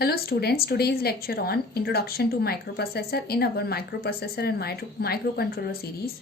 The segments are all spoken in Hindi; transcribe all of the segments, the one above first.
Hello students, today's lecture on Introduction to Microprocessor in our Microprocessor and Microcontroller series।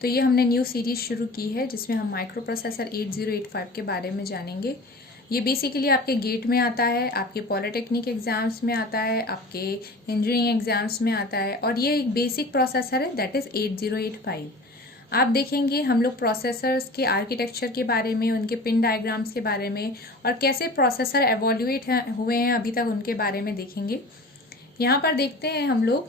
तो ये हमने न्यू सीरीज शुरू की है जिसमें हम माइक्रोप्रोसेसर 8085 के बारे में जानेंगे। ये बेसिकली आपके गेट में आता है, आपके पॉलिटेक्निक एग्जाम्स में आता है, आपके इंजीनियरिंग एग्जाम्स में आता है और ये एक बेसिक प्रोसेसर है दैट इज़ 8085। आप देखेंगे हम लोग प्रोसेसर्स के आर्किटेक्चर के बारे में, उनके पिन डायग्राम्स के बारे में और कैसे प्रोसेसर एवोल्यूएट हुए हैं अभी तक उनके बारे में देखेंगे। यहाँ पर देखते हैं हम लोग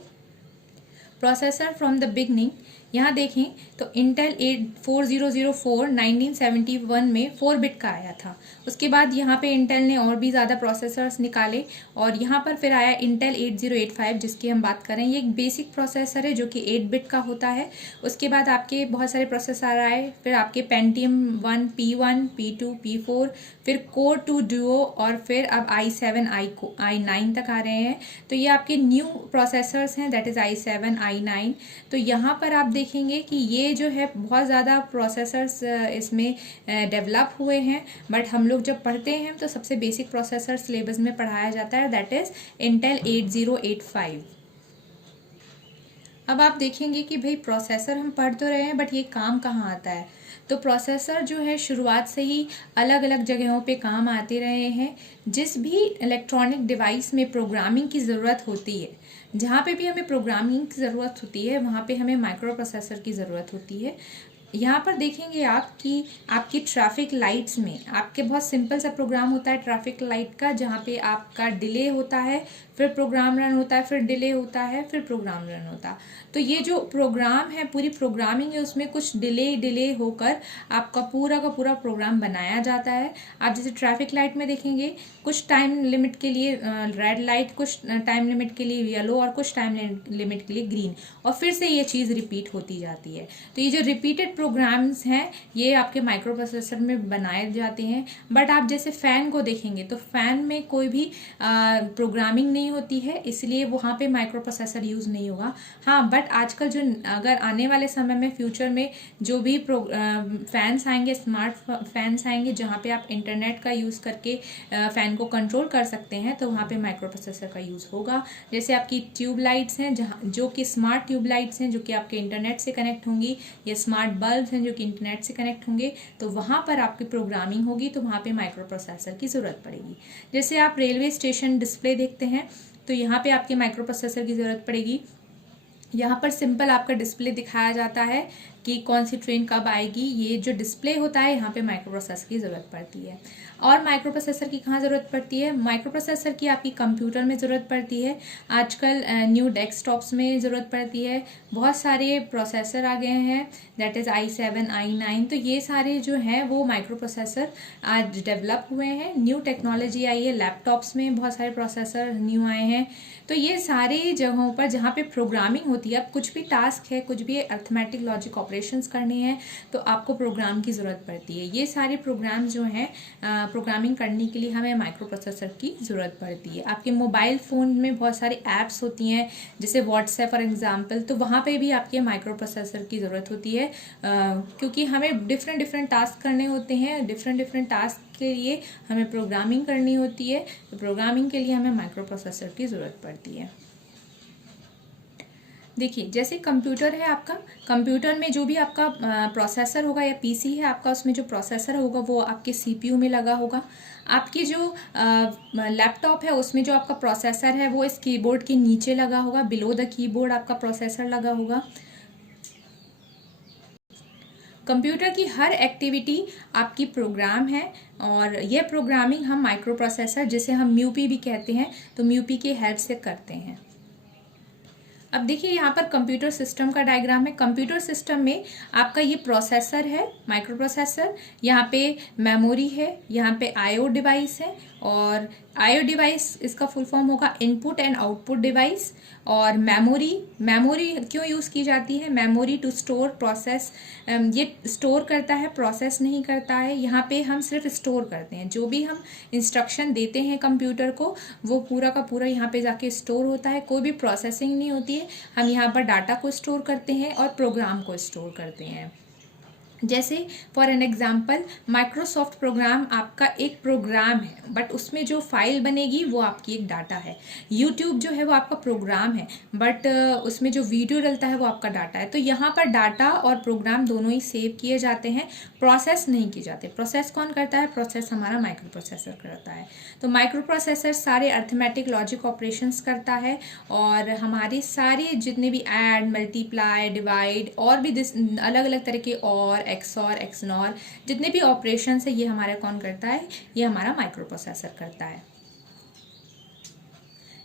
प्रोसेसर फ्रॉम द बिगनिंग। यहाँ देखें तो इंटेल 4004 1971 में 4 बिट का आया था। उसके बाद यहाँ पे इंटेल ने और भी ज़्यादा प्रोसेसर्स निकाले और यहाँ पर फिर आया इंटेल 8085 जिसकी हम बात करें। ये एक बेसिक प्रोसेसर है जो कि 8 बिट का होता है। उसके बाद आपके बहुत सारे प्रोसेसर आए, फिर आपके पेंटियम 1, P1, P2, P4, फिर कोर 2 डुओ और फिर अब i7, i9 तक आ रहे हैं। तो ये आपके न्यू प्रोसेसर्स हैं दैट इज़ i7, i9। तो यहाँ पर आप देखेंगे कि ये जो है बहुत ज़्यादा प्रोसेसर्स इसमें डेवलप हुए हैं, बट हम लोग जब पढ़ते हैं तो सबसे बेसिक प्रोसेसर सिलेबस में पढ़ाया जाता है दैट इज़ इंटेल 8085। अब आप देखेंगे कि भाई प्रोसेसर हम पढ़ तो रहे हैं बट ये काम कहाँ आता है। तो प्रोसेसर जो है शुरुआत से ही अलग अलग जगहों पे काम आते रहे हैं। जिस भी इलेक्ट्रॉनिक डिवाइस में प्रोग्रामिंग की ज़रूरत होती है, जहाँ पे भी हमें प्रोग्रामिंग की ज़रूरत होती है वहाँ पे हमें माइक्रो प्रोसेसर की ज़रूरत होती है। यहाँ पर देखेंगे आप कि आपकी ट्रैफिक लाइट्स में आपके बहुत सिंपल सा प्रोग्राम होता है ट्रैफिक लाइट का, जहाँ पे आपका डिले होता है, फिर प्रोग्राम रन होता है, फिर डिले होता है, फिर प्रोग्राम रन होता है। तो ये जो प्रोग्राम है, पूरी प्रोग्रामिंग है, उसमें कुछ डिले होकर आपका पूरा का पूरा प्रोग्राम बनाया जाता है। आप जैसे ट्रैफिक लाइट में देखेंगे कुछ टाइम लिमिट के लिए रेड लाइट, कुछ टाइम लिमिट के लिए येलो और कुछ टाइम लिमिट के लिए ग्रीन, और फिर से ये चीज़ रिपीट होती जाती है। तो ये जो रिपीटेड प्रोग्राम्स हैं ये आपके माइक्रो प्रोसेसर में बनाए जाते हैं। बट आप जैसे फ़ैन को देखेंगे तो फ़ैन में कोई भी प्रोग्रामिंग नहीं होती है, इसलिए वहाँ पे माइक्रो प्रोसेसर यूज़ नहीं होगा। हाँ, बट आजकल जो अगर आने वाले समय में फ्यूचर में जो भी फैंस आएंगे, स्मार्ट फैंस आएंगे जहाँ पे आप इंटरनेट का यूज़ करके फ़ैन को कंट्रोल कर सकते हैं, तो वहाँ पे माइक्रो प्रोसेसर का यूज़ होगा। जैसे आपकी ट्यूब लाइट्स हैं जहाँ जो कि स्मार्ट ट्यूब लाइट्स हैं जो कि आपके इंटरनेट से कनेक्ट होंगी, या स्मार्ट बल्ब हैं जो कि इंटरनेट से कनेक्ट होंगे, तो वहाँ पर आपकी प्रोग्रामिंग होगी, तो वहाँ पे माइक्रो प्रोसेसर की ज़रूरत पड़ेगी। जैसे आप रेलवे स्टेशन डिस्प्ले देखते हैं तो यहाँ पे आपके माइक्रो प्रोसेसर की ज़रूरत पड़ेगी। यहाँ पर सिंपल आपका डिस्प्ले दिखाया जाता है कि कौन सी ट्रेन कब आएगी। ये जो डिस्प्ले होता है यहाँ पे माइक्रो प्रोसेसर की ज़रूरत पड़ती है। और माइक्रो प्रोसेसर की कहाँ ज़रूरत पड़ती है? माइक्रो प्रोसेसर की आपकी कंप्यूटर में ज़रूरत पड़ती है। आजकल न्यू डेस्कटॉप्स में ज़रूरत पड़ती है। बहुत सारे प्रोसेसर आ गए हैं दैट इज़ i7, i9। तो ये सारे जो हैं वो माइक्रो प्रोसेसर आज डेवलप हुए हैं। न्यू टेक्नोलॉजी आई है, लैपटॉप्स में बहुत सारे प्रोसेसर न्यू आए हैं। तो ये सारी जगहों पर जहाँ पे प्रोग्रामिंग होती है, अब कुछ भी टास्क है, कुछ भी अर्थमेटिक लॉजिक ऑपरेशंस करनी है तो आपको प्रोग्राम की ज़रूरत पड़ती है। ये सारे प्रोग्राम जो हैं प्रोग्रामिंग करने के लिए हमें माइक्रो प्रोसेसर की ज़रूरत पड़ती है। आपके मोबाइल फ़ोन में बहुत सारी ऐप्स होती हैं जैसे व्हाट्सएप फॉर एग्जांपल, तो वहाँ पे भी आपके माइक्रो प्रोसेसर की ज़रूरत होती है क्योंकि हमें डिफरेंट टास्क करने होते हैं। डिफरेंट टास्क के लिए हमें प्रोग्रामिंग करनी होती है, तो प्रोग्रामिंग के लिए हमें माइक्रो प्रोसेसर की ज़रूरत पड़ती है। देखिए जैसे कंप्यूटर है आपका, कंप्यूटर में जो भी आपका प्रोसेसर होगा या पीसी है आपका, उसमें जो प्रोसेसर होगा वो आपके सीपीयू में लगा होगा। आपकी जो लैपटॉप है उसमें जो आपका प्रोसेसर है वो इस कीबोर्ड के नीचे लगा होगा, बिलो द कीबोर्ड आपका प्रोसेसर लगा होगा। कंप्यूटर की हर एक्टिविटी आपकी प्रोग्राम है और यह प्रोग्रामिंग हम माइक्रो प्रोसेसर, जिसे हम म्यूपी भी कहते हैं, तो म्यूपी की हेल्प से करते हैं। अब देखिए यहाँ पर कंप्यूटर सिस्टम का डायग्राम है। कंप्यूटर सिस्टम में आपका ये प्रोसेसर है, माइक्रो प्रोसेसर, यहाँ पे मेमोरी है, यहाँ पे आईओ डिवाइस है, और आईओ डिवाइस इसका फुल फॉर्म होगा इनपुट एंड आउटपुट डिवाइस। और मेमोरी क्यों यूज़ की जाती है? मेमोरी टू स्टोर प्रोसेस, ये स्टोर करता है, प्रोसेस नहीं करता है। यहाँ पे हम सिर्फ स्टोर करते हैं, जो भी हम इंस्ट्रक्शन देते हैं कंप्यूटर को वो पूरा का पूरा यहाँ पे जाके स्टोर होता है। कोई भी प्रोसेसिंग नहीं होती है, हम यहाँ पर डाटा को स्टोर करते हैं और प्रोग्राम को स्टोर करते हैं। जैसे for an example Microsoft program आपका एक प्रोग्राम है, बट उसमें जो फाइल बनेगी वो आपकी एक डाटा है। यूट्यूब जो है वो आपका प्रोग्राम है, बट उसमें जो वीडियो डलता है वो आपका डाटा है। तो यहाँ पर डाटा और प्रोग्राम दोनों ही सेव किए जाते हैं, प्रोसेस नहीं किए जाते। प्रोसेस कौन करता है? प्रोसेस हमारा माइक्रो प्रोसेसर करता है। तो माइक्रो प्रोसेसर सारे अर्थमेटिक लॉजिक ऑपरेशंस करता है, और हमारे सारे जितने भी ऐड, मल्टीप्लाई, डिवाइड और भी अलग अलग तरह के और एक्सऑर, एक्सनॉर जितने भी ऑपरेशंस है ये हमारा कौन करता है? ये हमारा माइक्रो प्रोसेसर करता है।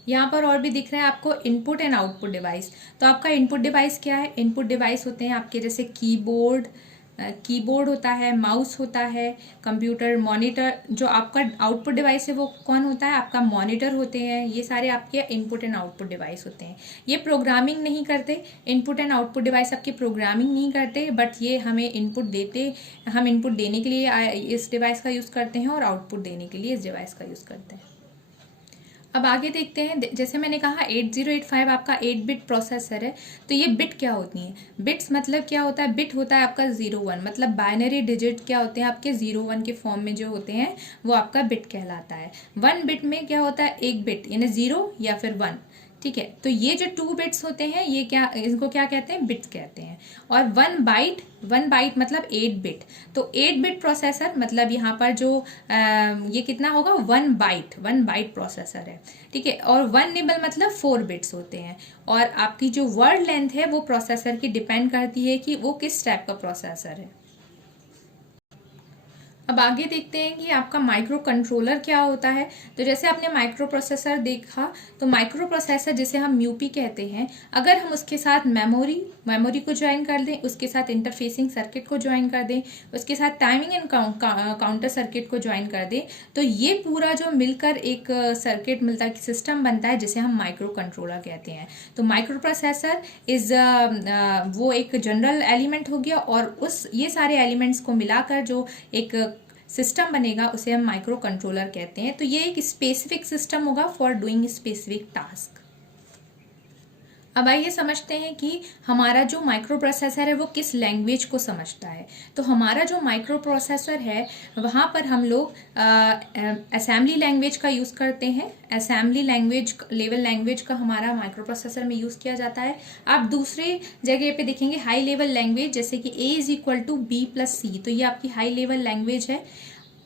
यहाँ पर और भी दिख रहा है आपको इनपुट एंड आउटपुट डिवाइस। तो आपका इनपुट डिवाइस क्या है? इनपुट डिवाइस होते हैं आपके जैसे कीबोर्ड होता है, माउस होता है, कंप्यूटर मॉनिटर। जो आपका आउटपुट डिवाइस है वो कौन होता है? आपका मॉनिटर होते हैं। ये सारे आपके इनपुट एंड आउटपुट डिवाइस होते हैं। ये प्रोग्रामिंग नहीं करते, इनपुट एंड आउटपुट डिवाइस आपकी प्रोग्रामिंग नहीं करते, बट ये हमें हम इनपुट देने के लिए इस डिवाइस का यूज़ करते हैं और आउटपुट देने के लिए इस डिवाइस का यूज़ करते हैं। अब आगे देखते हैं, जैसे मैंने कहा 8085 आपका 8 बिट प्रोसेसर है। तो ये बिट क्या होती हैं? बिट्स मतलब क्या होता है? बिट होता है आपका 0-1, मतलब बाइनरी डिजिट क्या होते हैं आपके 0-1 के फॉर्म में जो होते हैं वो आपका बिट कहलाता है। 1 बिट में क्या होता है? एक बिट, यानी 0 या फिर 1। ठीक है, तो ये जो 2 बिट्स होते हैं ये इनको क्या कहते हैं? बिट्स कहते हैं। और 1 बाइट मतलब 8 बिट। तो 8 बिट प्रोसेसर मतलब यहाँ पर जो ये कितना होगा? 1 बाइट प्रोसेसर है। ठीक है, और 1 निबल मतलब 4 बिट्स होते हैं। और आपकी जो वर्ड लेंथ है वो प्रोसेसर की डिपेंड करती है कि वो किस टाइप का प्रोसेसर है। अब आगे देखते हैं कि आपका माइक्रो कंट्रोलर क्या होता है। तो जैसे आपने माइक्रो प्रोसेसर देखा, तो माइक्रो प्रोसेसर जिसे हम म्यूपी कहते हैं, अगर हम उसके साथ मेमोरी को ज्वाइन कर दें, उसके साथ इंटरफेसिंग सर्किट को ज्वाइन कर दें, उसके साथ टाइमिंग एंड काउंटर सर्किट को ज्वाइन कर दें, तो ये पूरा जो मिलकर एक सर्किट मिलता है, सिस्टम बनता है, जिसे हम माइक्रो कंट्रोलर कहते हैं। तो माइक्रो प्रोसेसर इज वो एक जनरल एलिमेंट हो गया, और ये सारे एलिमेंट्स को मिलाकर जो एक सिस्टम बनेगा उसे हम माइक्रो कंट्रोलर कहते हैं। तो ये एक स्पेसिफिक सिस्टम होगा फॉर डूइंग स्पेसिफिक टास्क। अब आइए समझते हैं कि हमारा जो माइक्रो प्रोसेसर है वो किस लैंग्वेज को समझता है। तो हमारा जो माइक्रो प्रोसेसर है वहाँ पर हम लोग असेंबली लैंग्वेज का यूज़ करते हैं। असेंबली लैंग्वेज, लेवल लैंग्वेज का हमारा माइक्रो प्रोसेसर में यूज़ किया जाता है। आप दूसरे जगह पे देखेंगे हाई लेवल लैंग्वेज, जैसे कि A=B+C, तो ये आपकी हाई लेवल लैंग्वेज है।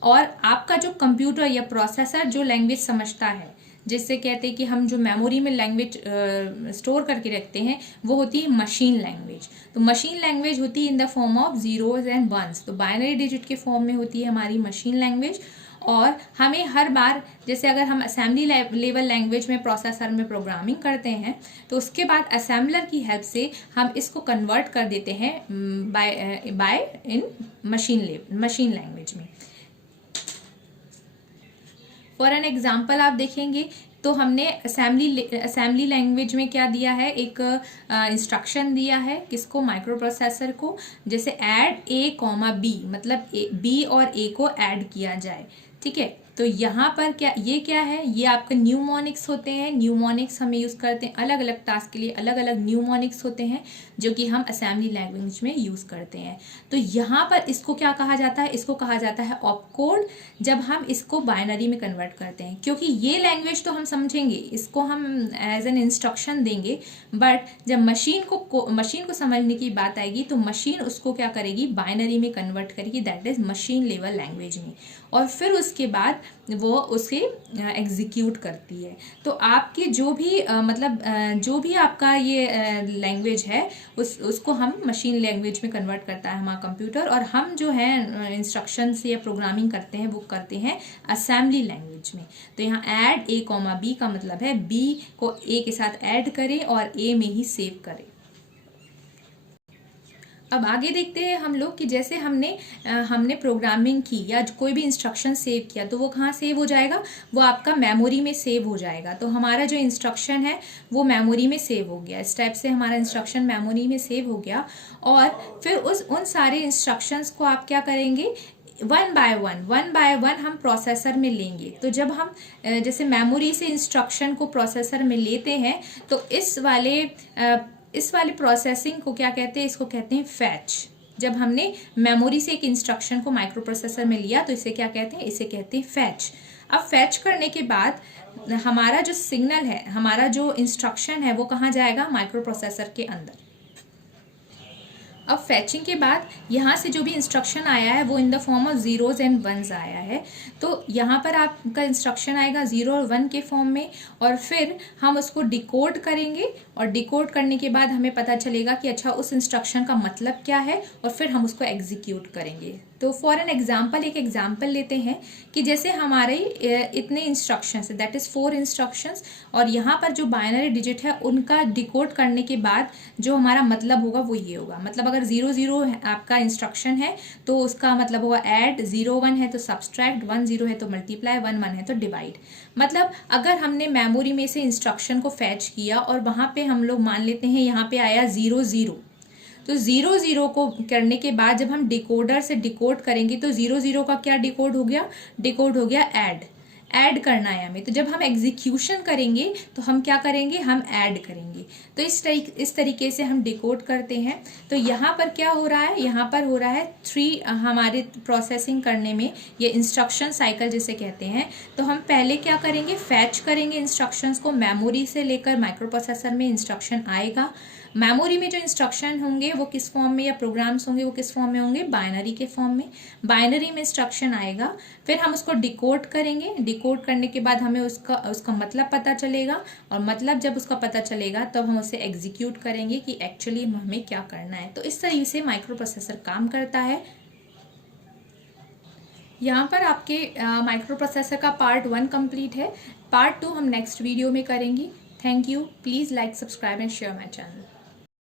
और आपका जो कंप्यूटर या प्रोसेसर जो लैंग्वेज समझता है, जिससे कहते हैं कि हम जो मेमोरी में लैंग्वेज स्टोर करके रखते हैं, वो होती है मशीन लैंग्वेज। तो मशीन लैंग्वेज होती है in the form of zeros and ones. तो बाइनरी डिजिट के फॉर्म में होती है हमारी मशीन लैंग्वेज। और हमें हर बार, जैसे अगर हम असेंबली लेवल लैंग्वेज में प्रोसेसर में प्रोग्रामिंग करते हैं, तो उसके बाद असेंबलर की हेल्प से हम इसको कन्वर्ट कर देते हैं बाय इन मशीन लैंग्वेज में। फॉर एन एग्जाम्पल आप देखेंगे तो हमने असेंबली लैंग्वेज में क्या दिया है? एक इंस्ट्रक्शन दिया है किसको? माइक्रो प्रोसेसर को। जैसे ऐड A, मतलब B और A को ऐड किया जाए। ठीक है, तो यहाँ पर क्या है? ये आपके न्यूमोनिक्स होते हैं। न्यूमोनिक्स हम यूज़ करते हैं अलग अलग टास्क के लिए, अलग अलग न्यूमोनिक्स होते हैं जो कि हम असेंबली लैंग्वेज में यूज़ करते हैं। तो यहाँ पर इसको क्या कहा जाता है? इसको कहा जाता है ऑपकोड, जब हम इसको बाइनरी में कन्वर्ट करते हैं। क्योंकि ये लैंग्वेज तो हम समझेंगे, इसको हम एज एन इंस्ट्रक्शन देंगे, बट जब मशीन को समझने की बात आएगी तो मशीन उसको क्या करेगी? बाइनरी में कन्वर्ट करेगी, that is machine level language में। और फिर उसके बाद वो उसे एग्जीक्यूट करती है। तो आपकी जो भी आपका ये लैंग्वेज है उसको हम मशीन लैंग्वेज में कन्वर्ट करता है हमारा कंप्यूटर, और हम जो है इंस्ट्रक्शंस या प्रोग्रामिंग करते हैं वो करते हैं असेंबली लैंग्वेज में। तो यहाँ ऐड A, का मतलब है B को A के साथ ऐड करें और A में ही सेव करें। अब आगे देखते हैं हम लोग कि जैसे हमने प्रोग्रामिंग की या कोई भी इंस्ट्रक्शन सेव किया, तो वो कहाँ सेव हो जाएगा? वो आपका मेमोरी में सेव हो जाएगा। तो हमारा जो इंस्ट्रक्शन है वो मेमोरी में सेव हो गया। इस टाइप से हमारा इंस्ट्रक्शन मेमोरी में सेव हो गया। और फिर उन सारे इंस्ट्रक्शंस को आप क्या करेंगे? वन बाय वन हम प्रोसेसर में लेंगे। तो जब हम जैसे मेमोरी से इंस्ट्रक्शन को प्रोसेसर में लेते हैं, तो इस वाले प्रोसेसिंग को क्या कहते हैं? इसको कहते हैं फैच। जब हमने मेमोरी से एक इंस्ट्रक्शन को माइक्रो प्रोसेसर में लिया तो इसे क्या कहते हैं, इसे कहते हैं फैच। अब फैच करने के बाद हमारा जो सिग्नल है, हमारा जो इंस्ट्रक्शन है वो कहाँ जाएगा, माइक्रो प्रोसेसर के अंदर। अब फैचिंग के बाद यहाँ से जो भी इंस्ट्रक्शन आया है वो in the form of zeros and ones आया है, तो यहाँ पर आपका इंस्ट्रक्शन आएगा 0 और 1 के फॉर्म में, और फिर हम उसको डिकोड करेंगे, और डिकोड करने के बाद हमें पता चलेगा कि अच्छा उस इंस्ट्रक्शन का मतलब क्या है, और फिर हम उसको एग्जीक्यूट करेंगे। तो फॉर एन एग्जाम्पल, एक एग्जाम्पल लेते हैं कि जैसे हमारे इतने इंस्ट्रक्शंस है, दैट इज 4 इंस्ट्रक्शंस, और यहाँ पर जो बाइनरी डिजिट है उनका डिकोड करने के बाद जो हमारा मतलब होगा वो ये होगा। मतलब अगर 0 0 आपका इंस्ट्रक्शन है तो उसका मतलब होगा ऐड, 0 1 है तो सब्सट्रैक्ट, 1 0 है तो मल्टीप्लाई, 1 1 है तो डिवाइड। मतलब अगर हमने मेमोरी में से इंस्ट्रक्शन को फैच किया और वहाँ पे हम लोग मान लेते हैं यहाँ पे आया 0 0, तो 0 0 को करने के बाद जब हम डिकोडर से डिकोड करेंगे तो 0 0 का क्या डिकोड हो गया, डिकोड हो गया ऐड करना है हमें। तो जब हम एग्जीक्यूशन करेंगे तो हम क्या करेंगे, हम ऐड करेंगे। तो इस तरीके से हम डिकोड करते हैं। तो यहाँ पर क्या हो रहा है, यहाँ पर हो रहा है 3 हमारे प्रोसेसिंग करने में, ये इंस्ट्रक्शन साइकिल जिसे कहते हैं। तो हम पहले क्या करेंगे, फैच करेंगे इंस्ट्रक्शंस को, मेमोरी से लेकर माइक्रो प्रोसेसर में इंस्ट्रक्शन आएगा। मेमोरी में जो इंस्ट्रक्शन होंगे वो किस फॉर्म में, या प्रोग्राम्स होंगे वो किस फॉर्म में होंगे, बाइनरी के फॉर्म में। बाइनरी में इंस्ट्रक्शन आएगा, फिर हम उसको डिकोड करेंगे। डिकोड करने के बाद हमें उसका मतलब पता चलेगा, और मतलब जब उसका पता चलेगा तब हम उसे एग्जीक्यूट करेंगे कि एक्चुअली हमें क्या करना है। तो इस तरीके से माइक्रो प्रोसेसर काम करता है। यहाँ पर आपके माइक्रो प्रोसेसर का पार्ट 1 कंप्लीट है। पार्ट 2 हम नेक्स्ट वीडियो में करेंगे। Thank you. Please like, subscribe and share my channel.